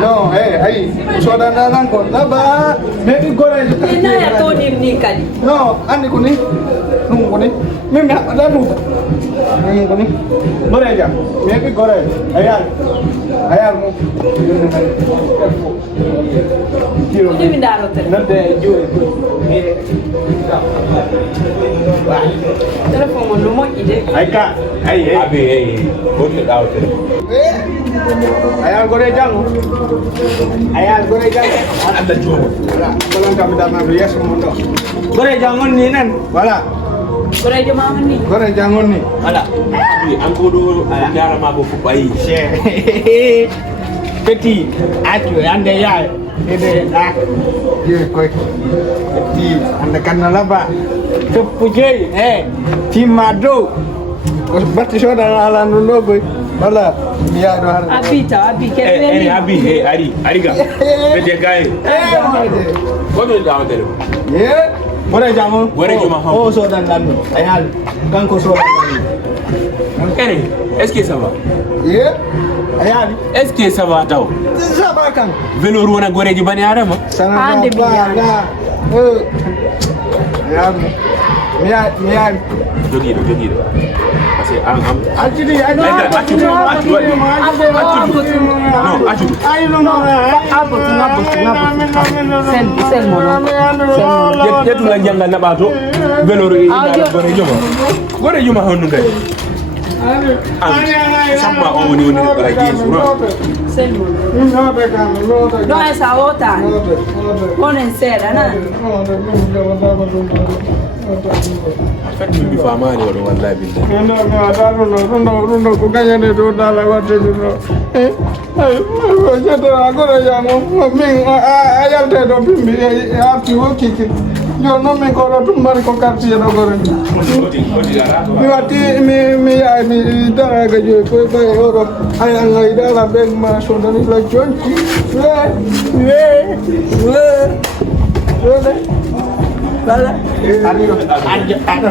No, ai, soda na lang ko. Laba, may gore. Ina ya to ni kali. No, ani kuni. Nung kuni. May ada nu. Nung kuni. Gore ja. May gore. Ayal. Ayal mo. Kilo. Ni mindaro tere. Nade juwe. Telepon mo lumo ide. Aika. Ai. Abi, bote daw tere. Ayal gore jang. Ayal gore jang. Anda jomo. Balang kami dama bias mundo. Gore jangon ni nan. Wala. Gore jo mangan ni. Gore jangon ni. Ala. Abi, an ko do nyara ma bo fu bayi. She. Petit. Atu ande ya. Ede ah. Ye koi. Petit ande kanala ba. Tepuje Timado. Kos bati soda ala nuno koi. Wala. Biar doar. Abi ke Abi, ariga. Bete gaye. Ko do daw tere. Ye. Gore jangon. Gore juma ha. Oh soda lanu. Ayal. Kan ko soda lanu. Kene, est-ce que ça va? Ye. Ayal. Est-ce que ça va taw? Saba kan. Velo ruwana goreji bani adama? Sana Ande bala. Ayal. Mian. Jogido. Parce que am Actually, I No, aju. I don't know. Sel mo. Yetu la janga na bato. Velo ru gore juma honu ngai. Sama oni ba Yesu ro. Sel mo. No esa otra. Ponen cera na. Fat mi fama ni wala wallahi billahi. No, kukanya ni do dala wate no. Jata agora ya no. Min ayal te do bimbi afti wokiki. Yo no me koro tumari ko karti no gore. Mi wati mi ay mi dara ga je ko oro ay ngai dala beg ma sonda ni la jonchi. Lala. Ada.